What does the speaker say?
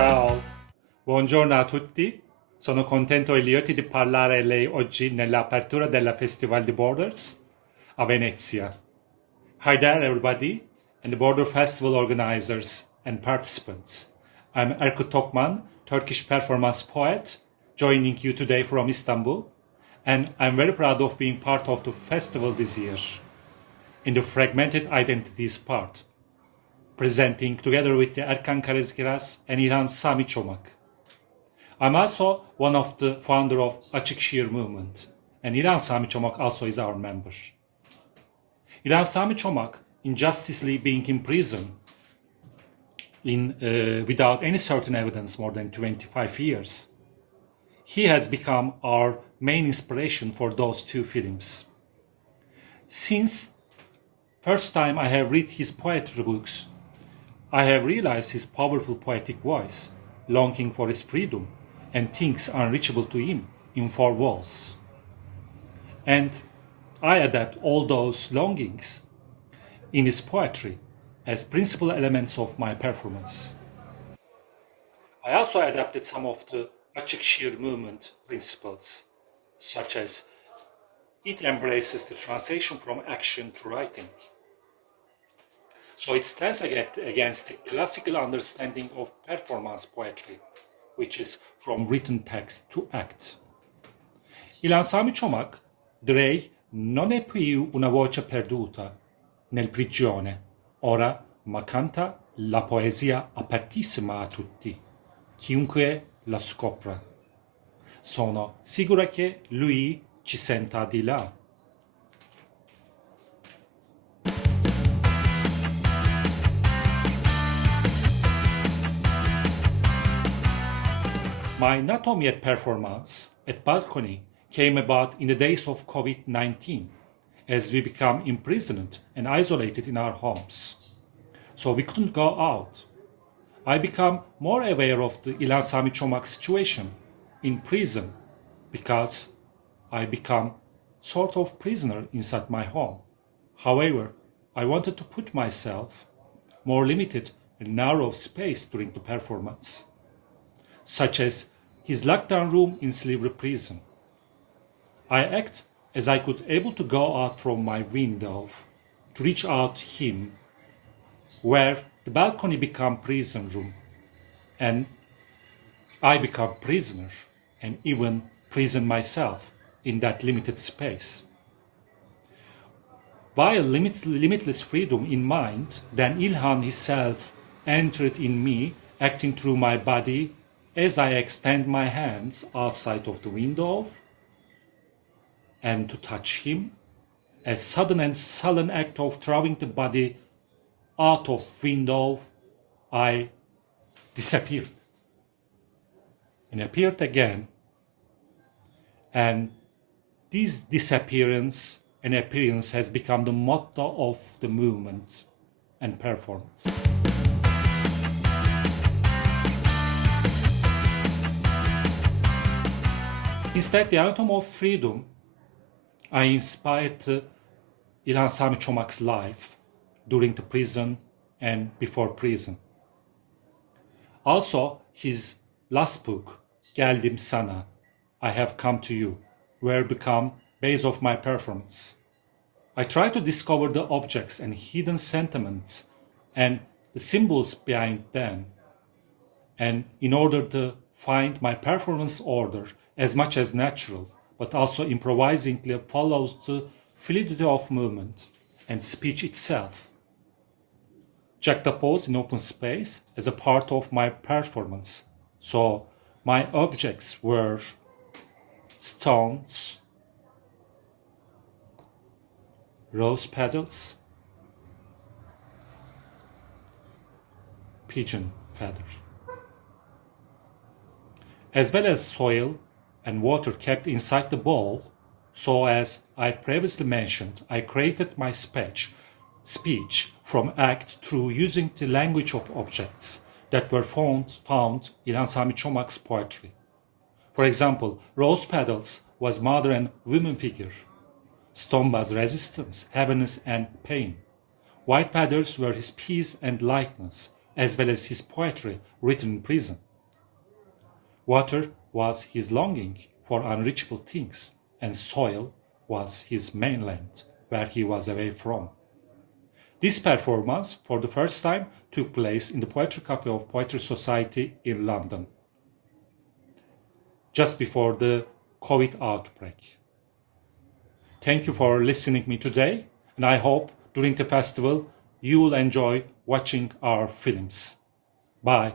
Ciao, buongiorno a tutti. Sono contento e lieto di parlare lei oggi nell'apertura della Festival di Borders a Venezia. Hi there everybody and the Border Festival organizers and participants. I'm Erkut Tokman, Turkish performance poet, joining you today from Istanbul, and I'm very proud of being part of the festival this year in the Fragmented Identities part, presenting together with the Erkan Karakiraz and İlhan Sami Çomak. I'm also one of the founder of Açık Şiir movement, and İlhan Sami Çomak also is our member. İlhan Sami Çomak, injusticely being in prison without any certain evidence more than 25 years, he has become our main inspiration for those two films. Since first time I have read his poetry books, I have realized his powerful poetic voice, longing for his freedom and things unreachable to him in four walls. And I adapt all those longings in his poetry as principal elements of my performance. I also adapted some of the Açık Şiir movement principles, such as it embraces the translation from action to writing. So it stands against the classical understanding of performance poetry, which is from written text to act. İlhan Sami Çomak direi non è più una voce perduta nel prigione, ora ma canta la poesia apertissima a tutti, chiunque la scopra. Sono sicura che lui ci senta di là. My not home yet performance at Balcony came about in the days of COVID-19, as we become imprisoned and isolated in our homes. So we couldn't go out. I become more aware of the İlhan Sami Çomak situation in prison because I become sort of prisoner inside my home. However, I wanted to put myself more limited and narrow space during the performance, such as his lockdown room in Silivri prison. I act as I could able to go out from my window to reach out him, where the balcony become prison room, and I become prisoner and even prison myself in that limited space. While limitless freedom in mind, then İlhan himself entered in me, acting through my body as I extend my hands outside of the window and to touch him, a sudden and sullen act of throwing the body out of window, I disappeared and appeared again. And this disappearance and appearance has become the motto of the movement and performance. Instead, the Anatomy of Freedom, I inspired İlhan Sami Çomak's life during the prison and before prison. Also, his last book, Geldim Sana, I Have Come to You, were become base of my performance. I try to discover the objects and hidden sentiments and the symbols behind them, and in order to find my performance order as much as natural, but also improvisingly follows the fluidity of movement and speech itself, juxtaposed in open space as a part of my performance. So my objects were stones, rose petals, pigeon feather, as well as soil and water kept inside the bowl. So as I previously mentioned, I created my speech from act through using the language of objects that were found in İlhan Sami Çomak's poetry. For example, rose petals was mother and woman figure. Stone was resistance, heaviness and pain. White feathers were his peace and lightness, as well as his poetry written in prison, Water was his longing for unreachable things, and soil was his mainland, where he was away from. This performance, for the first time, took place in the Poetry Cafe of Poetry Society in London, just before the COVID outbreak. Thank you for listening me today, and I hope during the festival you will enjoy watching our films. Bye.